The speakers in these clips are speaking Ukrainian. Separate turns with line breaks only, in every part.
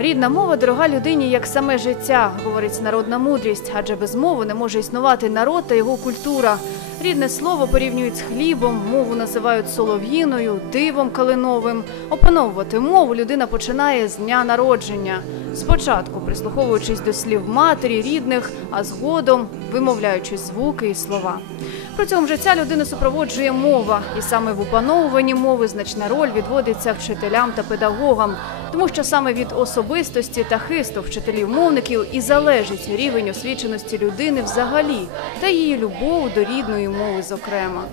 Рідна мова дорога людині як саме життя, говорить народна мудрість, адже без мови не може існувати народ та його культура. Рідне слово порівнюють з хлібом, мову називають солов'їною, дивом калиновим. Опановувати мову людина починає з дня народження. Спочатку прислуховуючись до слів матері, рідних, а згодом вимовляючи звуки і слова. Протягом життя людини супроводжує мова, і саме в опановуванні мови значна роль відводиться вчителям та педагогам, тому що саме від особистості та хисту вчителів-мовників і залежить рівень освіченості людини взагалі та її любов до рідної мови, зокрема.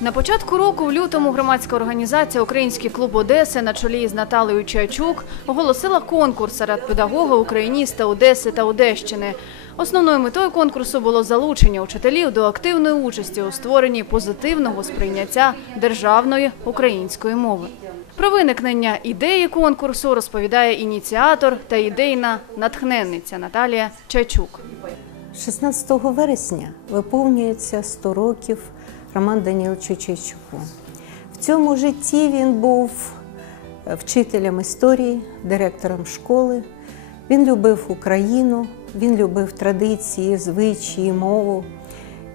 На початку року, в лютому, громадська організація Український клуб Одеси на чолі з Наталею Чайчук оголосила конкурс серед педагога україніста Одеси та Одещини. Основною метою конкурсу було залучення учителів до активної участі у створенні позитивного сприйняття державної української мови. Про виникнення ідеї конкурсу розповідає ініціатор та ідейна натхненниця Наталія Чайчук.
16 вересня виповнюється 100 років Роман Даніловичу Чайчуку. В цьому житті він був вчителем історії, директором школи. Він любив Україну, він любив традиції, звичаї, мову.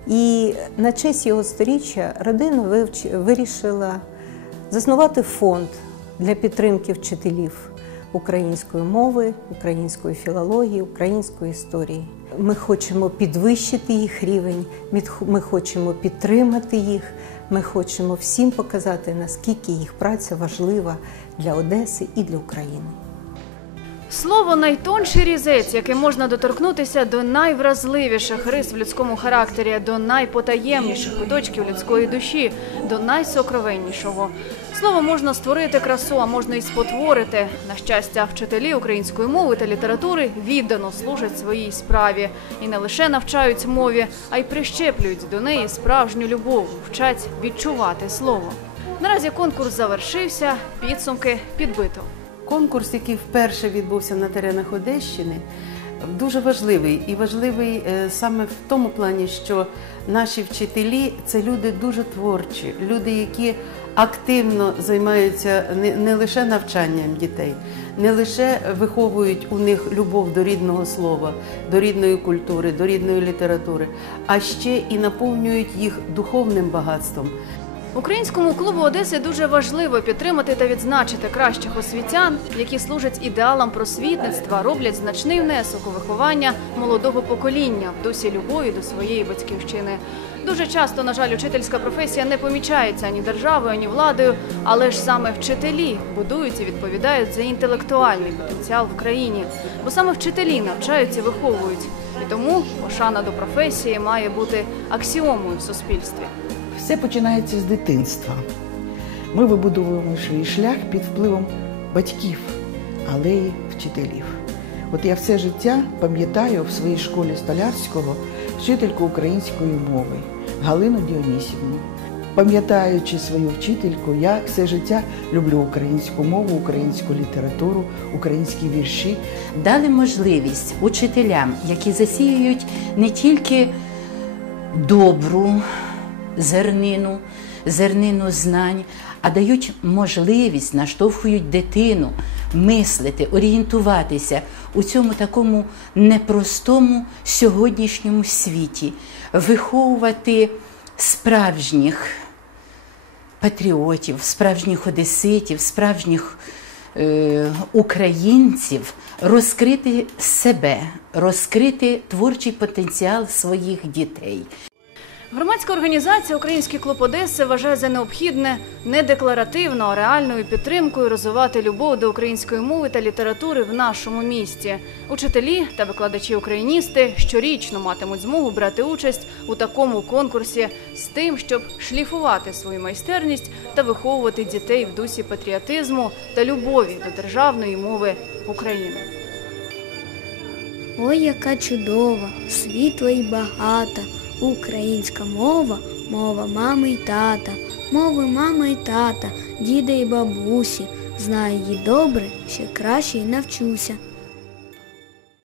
І на честь його сторіччя родина вирішила заснувати фонд для підтримки вчителів української мови, української філології, української історії. Ми хочемо підвищити їх рівень, ми хочемо підтримати їх. Ми хочемо всім показати, наскільки їх праця важлива для Одеси і для України.
Слово найтонший різець, яким можна доторкнутися до найвразливіших рис в людському характері, до найпотаємніших куточків людської душі, до найсокровеннішого. Слово можна створити красу, а можна і спотворити. На щастя, вчителі української мови та літератури віддано служать своїй справі і не лише навчають мові, а й прищеплюють до неї справжню любов, вчать відчувати слово. Наразі конкурс завершився, підсумки підбито.
Конкурс, який вперше відбувся на теренах Одещини, дуже важливий і важливий е, саме в тому плані, що наші вчителі це люди дуже творчі, люди, які активно займаються не, не лише навчанням дітей, не лише виховують у них любов до рідного слова, до рідної культури, до рідної літератури, а ще і наповнюють їх духовним багатством.
Українському клубу Одеси дуже важливо підтримати та відзначити кращих освітян, які служать ідеалам просвітництва, роблять значний внесок у виховання молодого покоління в дусі любові до своєї батьківщини. Дуже часто, на жаль, учительська професія не помічається ані державою, ані владою, але ж саме вчителі будують і відповідають за інтелектуальний потенціал в країні, бо саме вчителі навчають і виховують. І тому пошана до професії має бути аксіомою в суспільстві.
Все починається з дитинства. Ми вибудовуємо свій шлях під впливом батьків, але й вчителів. От я все життя пам'ятаю в своїй школі столярського вчительку української мови Галину Діонісівну. Пам'ятаючи свою вчительку, я все життя люблю українську мову, українську літературу, українські вірші.
дали можливість учителям, які засіюють не тільки добру зернину, зернину знань, а дають можливість, наштовхують дитину мислити, орієнтуватися у цьому такому непростому сьогоднішньому світі, виховувати справжніх патріотів, справжніх одеситів, справжніх е, українців розкрити себе, розкрити творчий потенціал своїх дітей.
Громадська організація Український клуб Одеси вважає за необхідне не декларативно, а реальною підтримкою розвивати любов до української мови та літератури в нашому місті. Учителі та викладачі-україністи щорічно матимуть змогу брати участь у такому конкурсі з тим, щоб шліфувати свою майстерність та виховувати дітей в дусі патріотизму та любові до державної мови України.
Ой, яка чудова, світла й багата, українська мова, мова мами й тата, мови мами й тата, діда й бабусі. Знаю її добре, ще краще й навчуся.